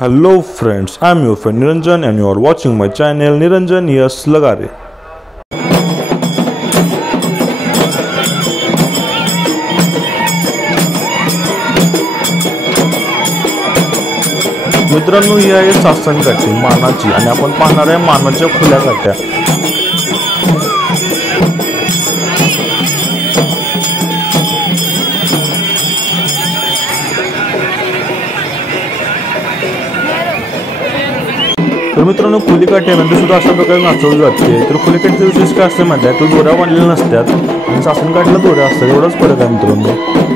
Hello friends, I am your friend Niranjan and you are watching my channel Niranjan Yes Lagare. मित्रांनो, ही आहे सासन काठी मानाची आणि आपण पाहणार आहे मानाच्या खुल्या काठ्या. तर मित्रांनो, खुली काठ्यानंतर सुद्धा अशा प्रकारे नाचवली जाते. तर खुली काठीचा विशेष काय असते माहिती आहे, तो दोऱ्या बांधलेल्या नसतात आणि सासन काठीला दोऱ्या असतात. एवढाच फरक आहे मित्रांनो.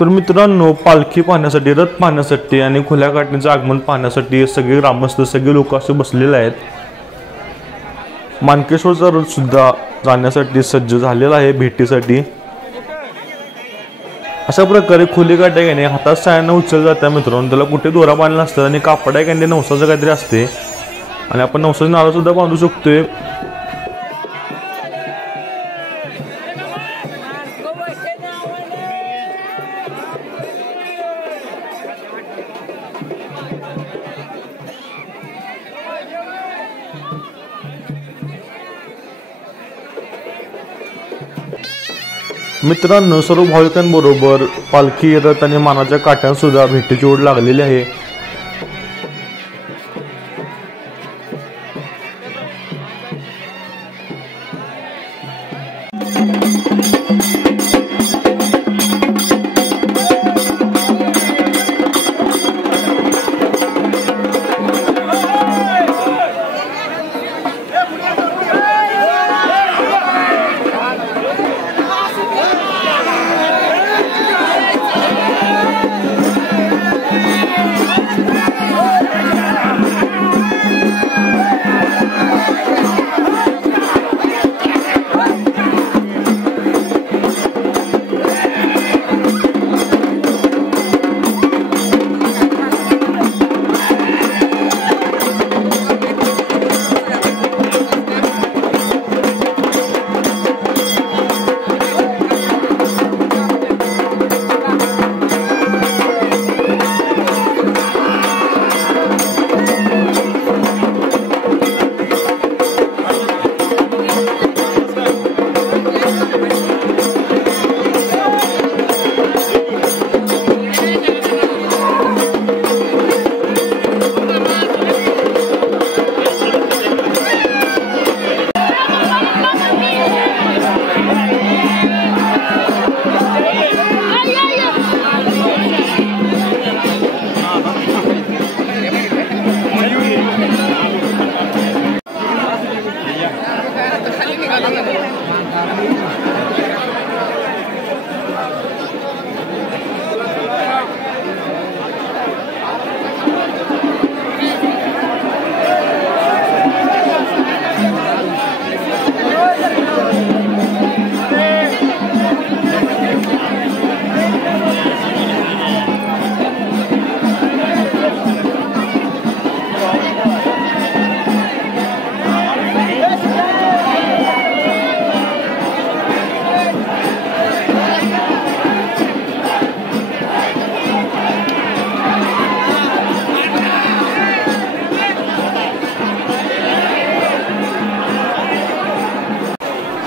तर मित्रांनो, पालखी पाहण्यासाठी, रथ पाहण्यासाठी आणि खुल्या काठीचं आगमन पाहण्यासाठी सगळे ग्रामस्थ, सगळे लोक असे बसलेले आहेत. मानकेश्वरचा रथ सुद्धा जाण्यासाठी सज्ज झालेला आहे भेटीसाठी. अशा प्रकारे खुली काठी घेणे हातात सायांना उचल जातात मित्रांनो. त्याला कुठे दोरा बांधला असतात आणि कापड आहे कांदे नवसाचं काहीतरी असते आणि आपण नवसाचं नारळ सुद्धा बांधू शकतोय. मित्रांनो, सर्व भाविकांबरोबर पालखी, रथ आणि मानाच्या काठ्यांसुद्धा भेटीची ओढ लागलेली आहे.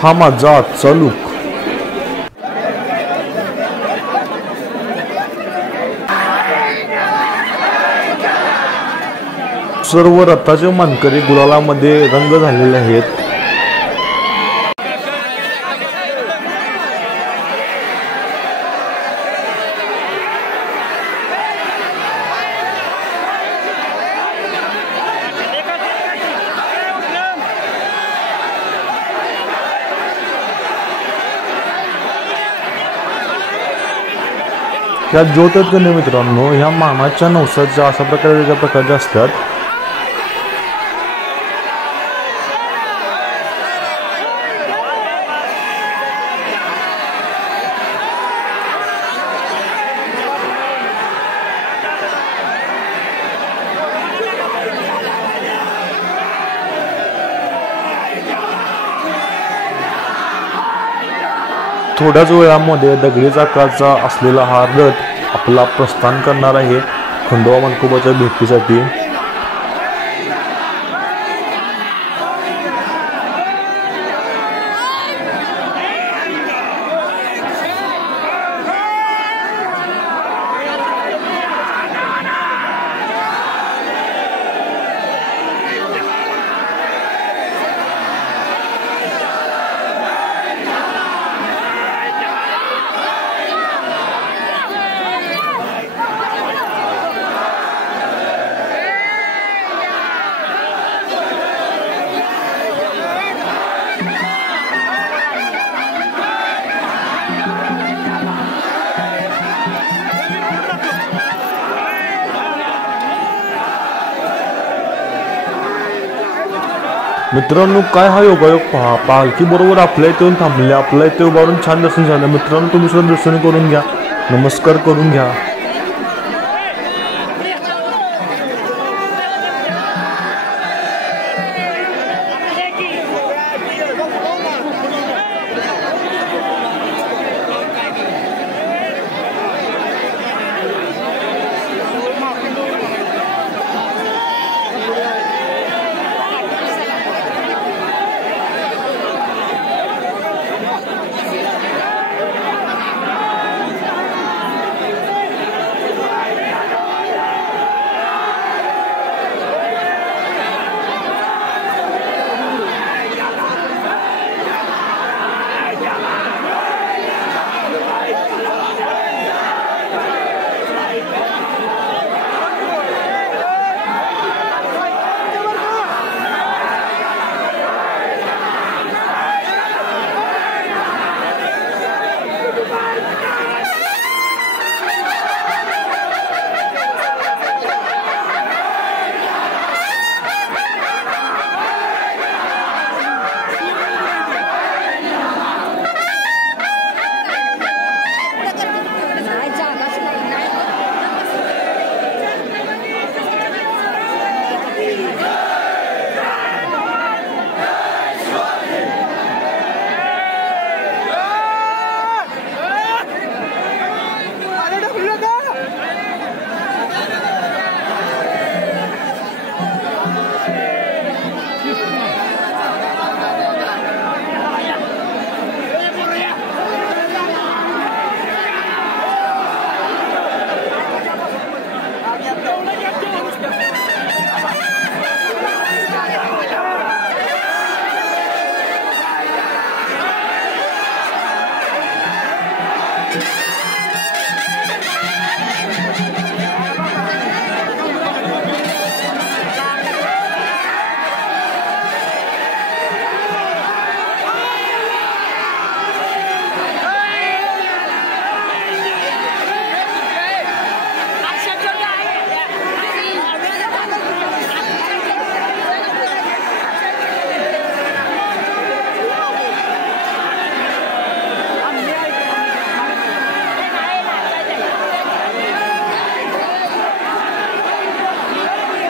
हा माझा आजचा लूक. सर्व रथाचे मानकरी गुलालामध्ये रंग झालेले आहेत. या ज्योत आहेत की मित्रांनो, ह्या मानाच्या नवसाच्या अशा प्रकारे वेगळ्या प्रकारच्या असतात. थोड्याच वेळामध्ये दगडीच आकाराचा असलेला हा रथ आपला प्रस्थान करणार आहे खंडोबा मलकोबाच्या भेटीसाठी। मित्रांनो, काय हा योगायोग पहा, पालखी बरोबर आपल्या इथे येऊन थांबले, आपल्या इथे उभारून छान दर्शन झालं। मित्रांनो, तुम्ही सुद्धा दर्शन करून घ्या, नमस्कार करून घ्या।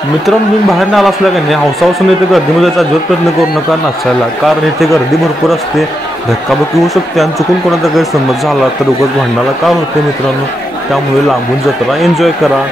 मित्रांनो, तुम्ही बाहेर आला असला का नाही, हौसापासून इथे गर्दीमध्ये जायचा अजिबात प्रयत्न करू नका नाचायला, कारण इथे गर्दी भरपूर असते, धक्काबुक्की होऊ शकते आणि चुकून कोणाचा गैरसमज झाला तर उगाच भांडणाला कारण होते मित्रांनो। त्यामुळे लांबून जत्रा एन्जॉय करा।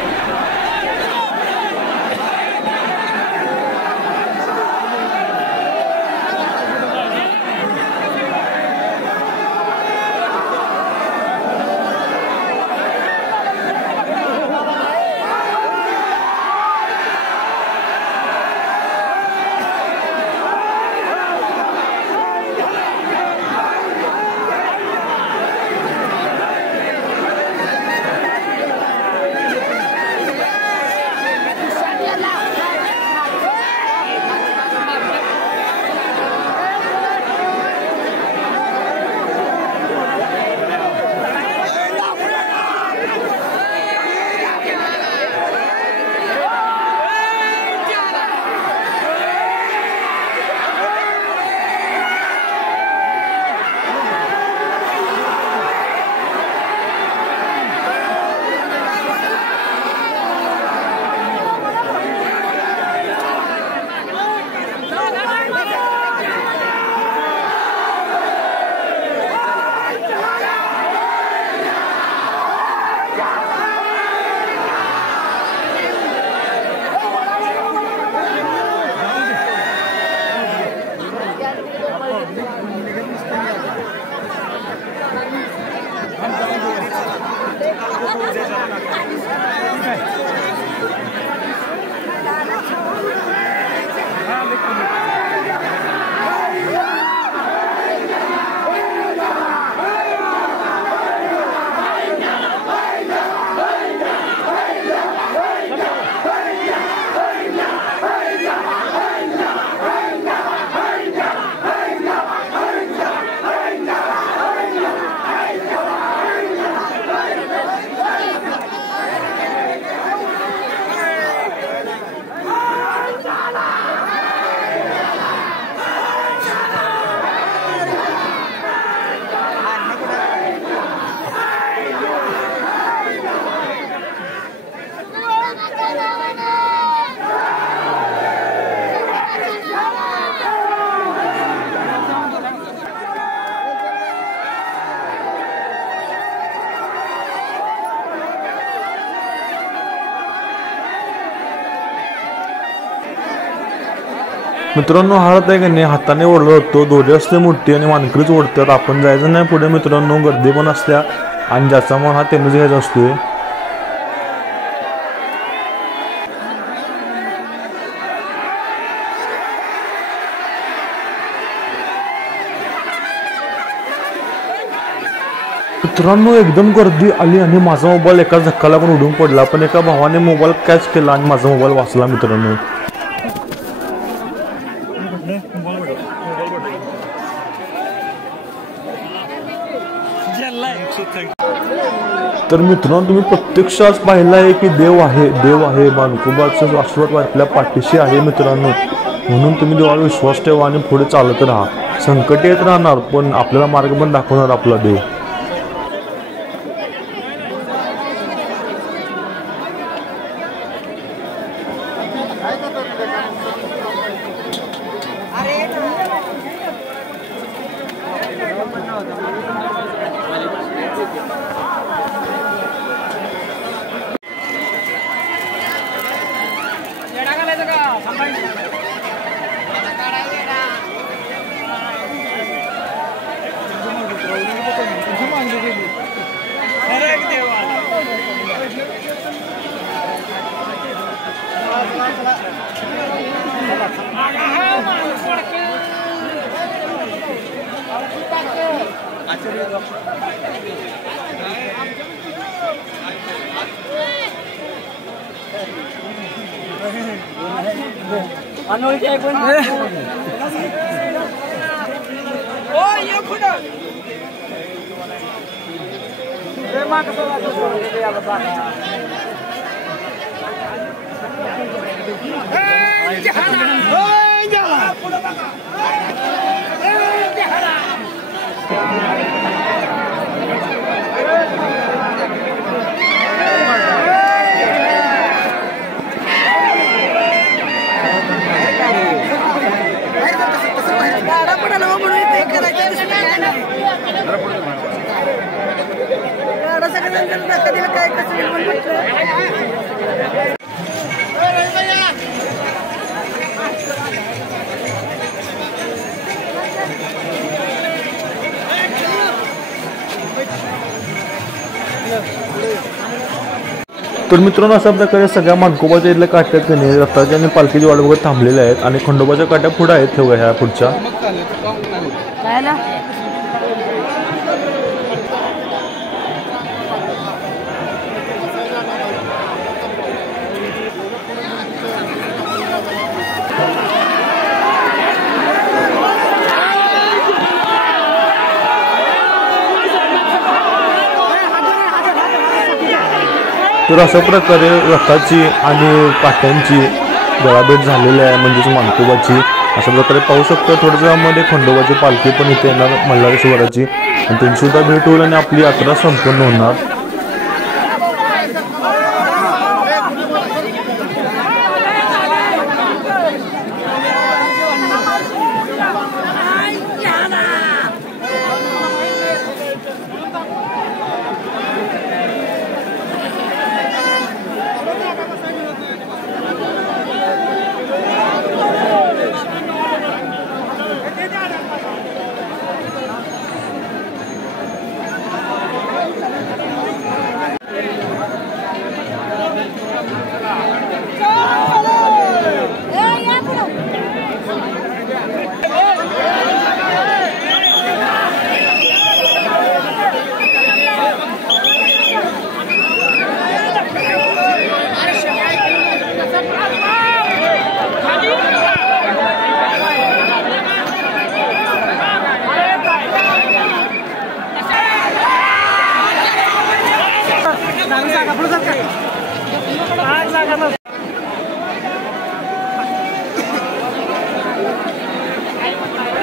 मित्रांनो हळद आहे की नाही हाताने ओढलं होतो, दोरी असते मोठी आणि मानकरीच ओढतात. आपण जायचं नाही पुढे मित्रांनो, गर्दी पण असत्या आणि ज्याचा मन हा त्यांनीच घ्यायचा असतोय. मित्रांनो एकदम गर्दी आली आणि माझा मोबाईल एका झक्काला पण उडून पडला, पण एका भावाने मोबाईल कॅच केला आणि माझा मोबाईल वाचला मित्रांनो. तर मित्रांनो तुम्ही प्रत्यक्षात पाहिलं आहे की देव आहे मानकुबाचा आशीर्वाद आपल्या पाठीशी आहे मित्रांनो. म्हणून तुम्ही देवावर विश्वास ठेवा आणि पुढे चालत राहा. संकट येत राहणार पण आपल्याला मार्ग पण दाखवणार आपला देव. तर मित्रांनो अशा प्रकारे सगळ्या मानकोबाच्या इथल्या काट्यात कधी रथाच्या आणि पालखीची वाट बघत थांबलेल्या आहेत आणि खंडोबाच्या काट्या पुढे आहेत ठेवा ह्या पुढच्या. तर अशा प्रकारे रथाची आणि काट्यांची गळाभेट झालेली आहे म्हणजेच मानकोबाची. अशा प्रकारे पाहू शकतो थोड्याच वेळामध्ये खंडोबाची पालखी पण इथे येणार मल्हारेश्वराची आणि त्यांची सुद्धा भेट होईल आणि आपली यात्रा संपन्न होणार.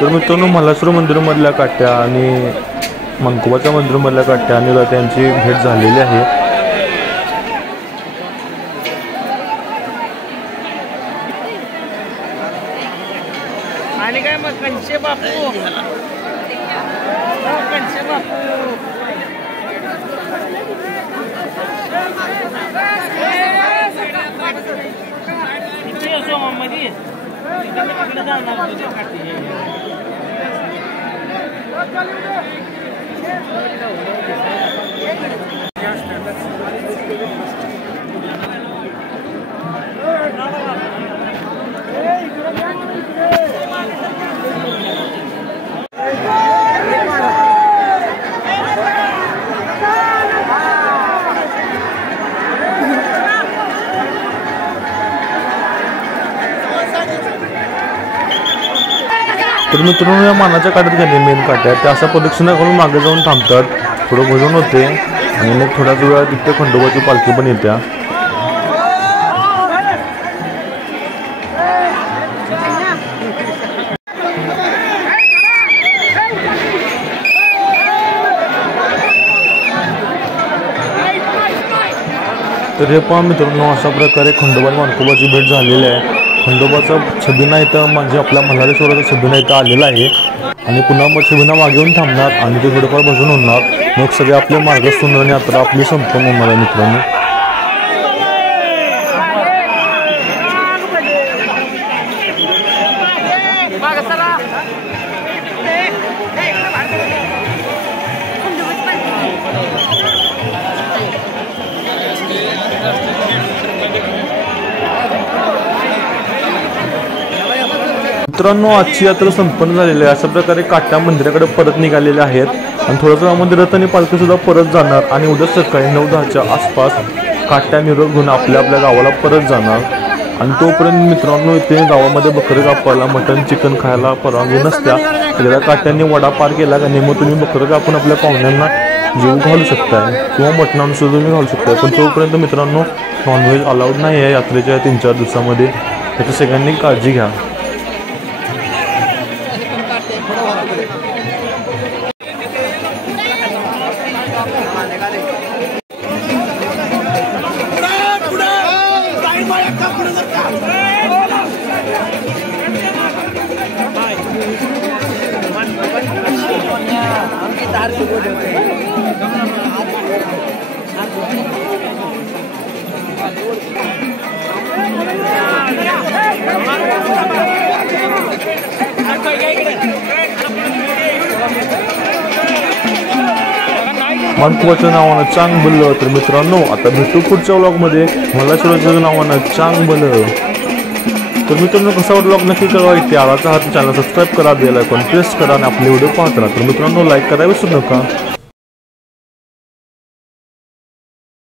तर मित्रांनो मल्हारेश्वर मंदिरामधल्या काट्या आणि मानकोबाच्या मंदिरामधल्या काट्या आणि त्यांची भेट झालेली आहे. आणि काय मग कंचे बापू कंचे बापू किती असो मध्ये तर मित्रांनो या मानाच्या काट्यात गेले मेन काट्यात त्या अशा प्रदक्षिणा करून मागे जाऊन थांबतात थोडं भजन होते आणि मग थोड्याच वेळा तिथे खंडोबाची पालखी पण येत्या. तर हे पहा मित्रांनो अशा प्रकारे खंडोबा मानकोबाची भेट झालेली आहे. खंडोबाचा छबिना इथं म्हणजे आपल्या मल्हारेश्वराचा छबिना इथं आलेला आहे आणि पुन्हा मग छबिना मागे येऊन थांबणार आणि ते थोडंफार भजन होणार. मग सगळे आपले मार्गस्थून यात्रा आपली संपन्न होणार आहे मित्रांनो. मित्रांनो आजची यात्रा संपन्न झालेली आहे. अशा प्रकारे काट्या मंदिराकडे परत निघालेल्या आहेत आणि थोडंसं मंदिरात आणि पालखी सुद्धा परत जाणार आणि उद्या सकाळी 9-10च्या आसपास काट्या निरोप घेऊन आपल्या गावाला परत जाणार. आणि तोपर्यंत मित्रांनो इथे गावामध्ये बकरं कापायला मटन चिकन खायला परवानगी नसत्या. एकदा काट्यांनी वडा पार केला का मग तुम्ही बकरं कापून आपल्या पाहुण्यांना जीव घालू शकताय किंवा मटणानं सुद्धा तुम्ही घालू शकताय. पण तोपर्यंत मित्रांनो नॉनव्हेज अलाउड नाही आहे यात्रेच्या 3-4 दिवसामध्ये. याची सगळ्यांनी काळजी घ्या. मानकोबाच्या नावानं चांग भलं. तर मित्रांनो आता भेटू पुढच्या व्लॉगमध्ये मल्हारेश्वराच्या नावानं चांग भलं. तर मित्रांनो कसा वाटला व्लॉग नक्की कळवा. इथे आवाचा हात चॅनल सबस्क्राईब करा, बेल आयकॉन प्रेस करा आणि आपले व्हिडिओ पाहत राहा. तर मित्रांनो लाईक करायला विसरू नका.